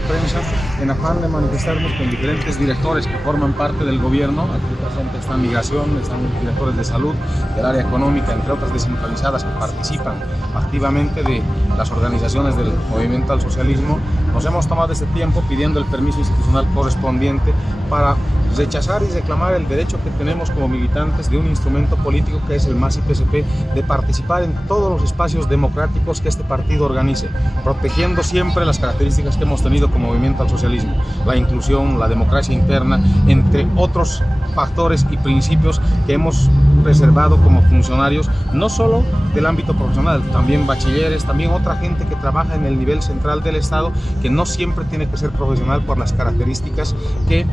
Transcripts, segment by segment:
prensa en afán de manifestarnos con diferentes directores que forman parte del gobierno. Aquí presente está Migración, están directores de salud, del área económica, entre otras descentralizadas que participan activamente de las organizaciones del movimiento al socialismo. Nos hemos tomado este tiempo pidiendo el permiso institucional correspondiente para rechazar y reclamar el derecho que tenemos como militantes de un instrumento político que es el MASI-PSP de participar en todos los espacios democráticos que este partido organice, protegiendo siempre las características que hemos tenido como movimiento al socialismo, la inclusión, la democracia interna, entre otros factores y principios que hemos reservado como funcionarios, no solo del ámbito profesional, también bachilleres, también otra gente que trabaja en el nivel central del Estado, que no siempre tiene que ser profesional por las características que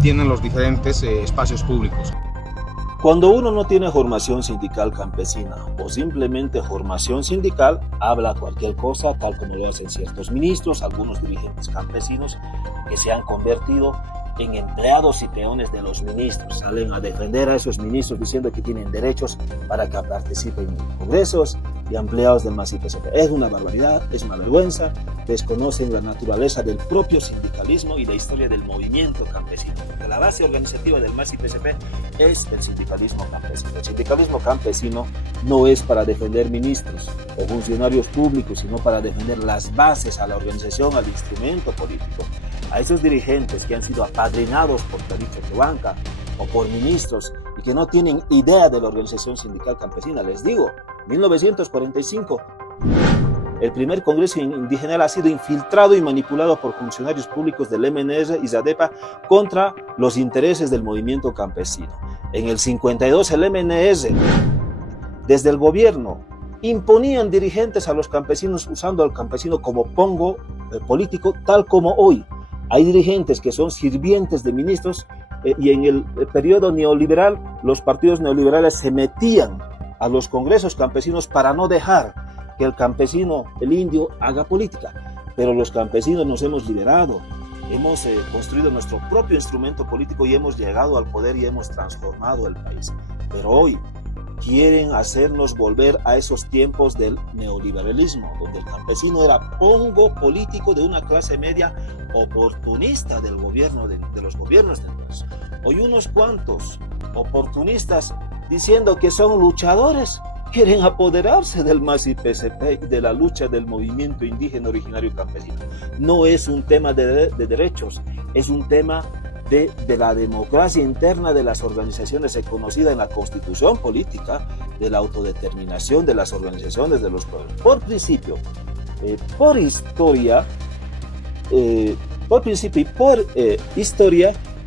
tienen los diferentes espacios públicos. Cuando uno no tiene formación sindical campesina o simplemente formación sindical, habla cualquier cosa, tal como lo hacen ciertos ministros, algunos dirigentes campesinos que se han convertido en empleados y peones de los ministros. Salen a defender a esos ministros diciendo que tienen derechos para que participen en congresos y empleados del MASI-PSP. Es una barbaridad, es una vergüenza. Desconocen la naturaleza del propio sindicalismo y la historia del movimiento campesino. Porque la base organizativa del MASI-PSP es el sindicalismo campesino. El sindicalismo campesino no es para defender ministros o funcionarios públicos, sino para defender las bases a la organización, al instrumento político. A esos dirigentes que han sido apadrinados por Claricho Tobanca o por ministros y que no tienen idea de la organización sindical campesina, les digo, 1945, el primer Congreso Indígena ha sido infiltrado y manipulado por funcionarios públicos del MNR y ZADEPA contra los intereses del movimiento campesino. En el 52, el MNR, desde el gobierno, imponían dirigentes a los campesinos usando al campesino como pongo político, tal como hoy. Hay dirigentes que son sirvientes de ministros y en el periodo neoliberal los partidos neoliberales se metían a los congresos campesinos para no dejar que el campesino, el indio, haga política. Pero los campesinos nos hemos liberado, hemos construido nuestro propio instrumento político y hemos llegado al poder y hemos transformado el país. Pero hoy quieren hacernos volver a esos tiempos del neoliberalismo, donde el campesino era pongo político de una clase media oportunista del gobierno, de los gobiernos de entonces. Hoy unos cuantos oportunistas diciendo que son luchadores quieren apoderarse del MASI-PSP y de la lucha del movimiento indígena originario campesino. No es un tema de derechos, es un tema de la democracia interna de las organizaciones reconocida en la Constitución política, de la autodeterminación de las organizaciones de los pueblos. Por principio, por historia,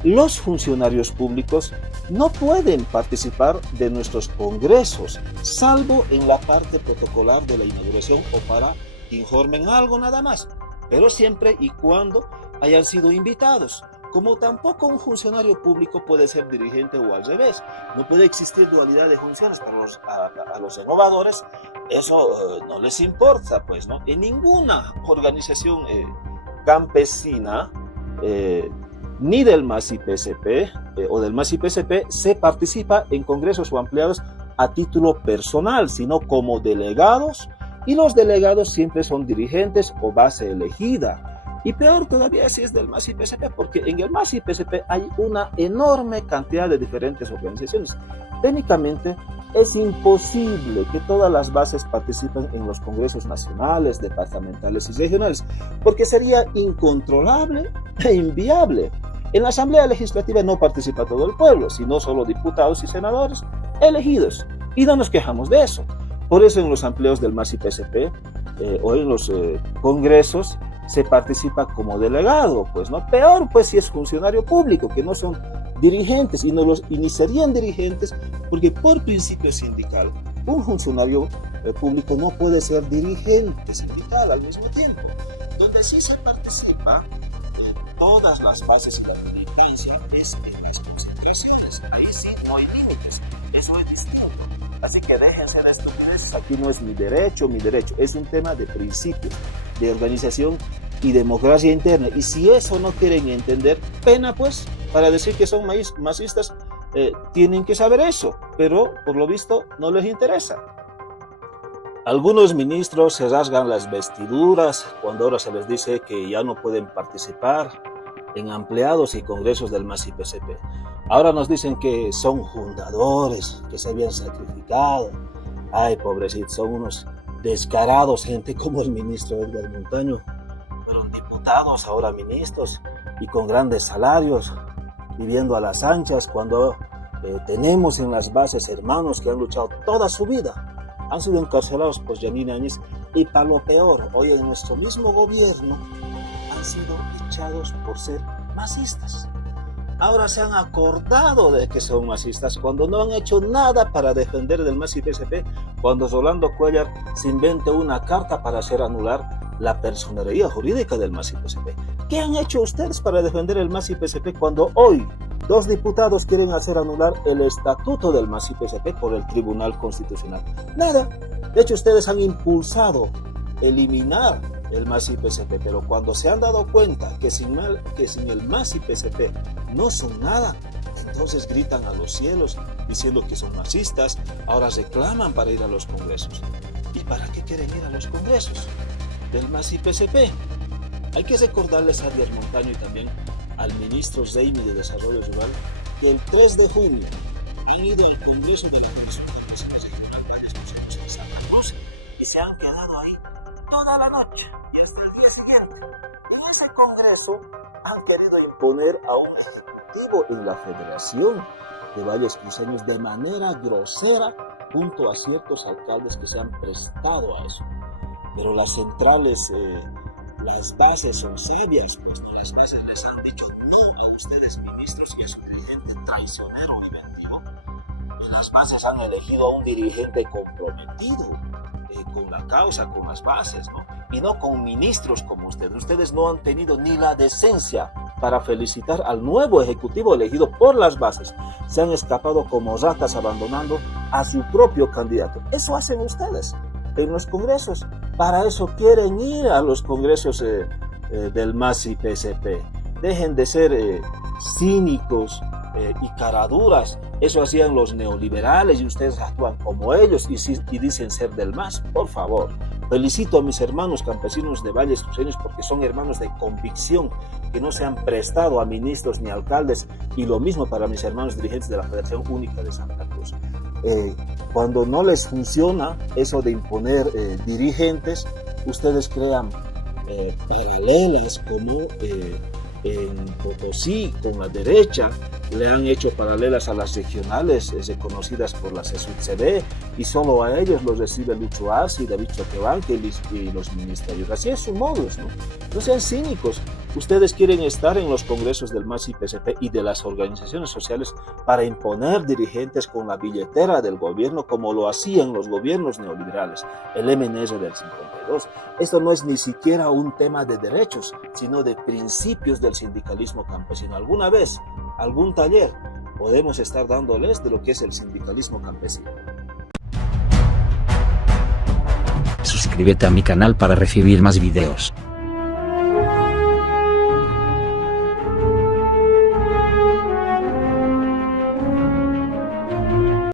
los funcionarios públicos no pueden participar de nuestros congresos, salvo en la parte protocolar de la inauguración o para que informen algo nada más, pero siempre y cuando hayan sido invitados. Como tampoco un funcionario público puede ser dirigente o al revés. No puede existir dualidad de funciones, pero a los renovadores eso no les importa, pues, ¿no? En ninguna organización campesina, ni del MASI-PSP o del MASI-PSP se participa en congresos o ampliados a título personal, sino como delegados, y los delegados siempre son dirigentes o base elegida. Y peor todavía si es del MASI-PSP, porque en el MASI-PSP hay una enorme cantidad de diferentes organizaciones. Técnicamente es imposible que todas las bases participen en los congresos nacionales, departamentales y regionales, porque sería incontrolable e inviable. En la Asamblea Legislativa no participa todo el pueblo, sino solo diputados y senadores elegidos. Y no nos quejamos de eso. Por eso en los amplios del MASI-PSP o en los congresos se participa como delegado, pues, ¿no? Peor, pues, si es funcionario público, que no son dirigentes y ni serían dirigentes, porque por principio sindical, un funcionario público no puede ser dirigente sindical al mismo tiempo. Donde sí se participa, todas las bases de la militancia es en las concentraciones. Ahí sí no hay límites, eso es distinto. Así que déjense de estupideces. Aquí no es mi derecho, es un tema de principios, de organización y democracia interna. Y si eso no quieren entender, pena pues, para decir que son masistas, tienen que saber eso, pero por lo visto no les interesa. Algunos ministros se rasgan las vestiduras cuando ahora se les dice que ya no pueden participar en ampliados y congresos del MAS-IPCP. Ahora nos dicen que son fundadores, que se habían sacrificado. Ay, pobrecitos, son unos descarados, gente como el ministro Edgar Montaño. Fueron diputados, ahora ministros, y con grandes salarios, viviendo a las anchas, cuando tenemos en las bases hermanos que han luchado toda su vida. Han sido encarcelados por Yanine Áñez, y para lo peor, hoy en nuestro mismo gobierno han sido echados por ser masistas. Ahora se han acordado de que son masistas cuando no han hecho nada para defender del MAS-IPCP, cuando Rolando Cuéllar se inventa una carta para hacer anular la personería jurídica del MAS-IPCP. ¿Qué han hecho ustedes para defender el MAS-IPCP cuando hoy 2 diputados quieren hacer anular el estatuto del MAS-IPCP por el Tribunal Constitucional? Nada. De hecho, ustedes han impulsado eliminar el MAS-IPCP, pero cuando se han dado cuenta que sin el MAS-IPCP no son nada, entonces gritan a los cielos diciendo que son masistas. Ahora reclaman para ir a los congresos. ¿Y para qué quieren ir a los congresos del MAS-IPCP? Hay que recordarles a Edgar Montaño y también al ministro Reimi de Desarrollo Rural que el 3 de junio han ido al Congreso de la Comisión de Relaciones Regionales de Santa Cruz y se han quedado ahí toda la noche y hasta el día siguiente. En ese Congreso han querido imponer a un ejecutivo en la Federación de Valles Cruceños de manera grosera junto a ciertos alcaldes que se han prestado a eso. Pero las centrales, las bases son sabias, pues no, las bases les han dicho no a ustedes ministros y a su dirigente traicionero y vendido. Y las bases han elegido a un dirigente comprometido con la causa, con las bases, ¿no? Y no con ministros como ustedes. Ustedes no han tenido ni la decencia para felicitar al nuevo ejecutivo elegido por las bases. Se han escapado como ratas abandonando a su propio candidato. Eso hacen ustedes en los congresos. Para eso quieren ir a los congresos del MAS-IPCP. Dejen de ser cínicos y caraduras. Eso hacían los neoliberales y ustedes actúan como ellos y dicen ser del MAS. Por favor, felicito a mis hermanos campesinos de Valles Cruceños porque son hermanos de convicción que no se han prestado a ministros ni alcaldes, y lo mismo para mis hermanos dirigentes de la Federación Única de Santa Cruz. Cuando no les funciona eso de imponer dirigentes, ustedes crean paralelas como en Potosí con la derecha, le han hecho paralelas a las regionales reconocidas por la CESUD-CD, y solo a ellos los recibe Lucho Arce, David Choquebanque y los ministerios. Así es su modus, ¿no? No sean cínicos. Ustedes quieren estar en los congresos del MAS-IPCP y de las organizaciones sociales para imponer dirigentes con la billetera del gobierno, como lo hacían los gobiernos neoliberales, el MNR del 52. Esto no es ni siquiera un tema de derechos, sino de principios del sindicalismo campesino. Alguna vez, algún taller, podemos estar dándoles de lo que es el sindicalismo campesino. Suscríbete a mi canal para recibir más videos.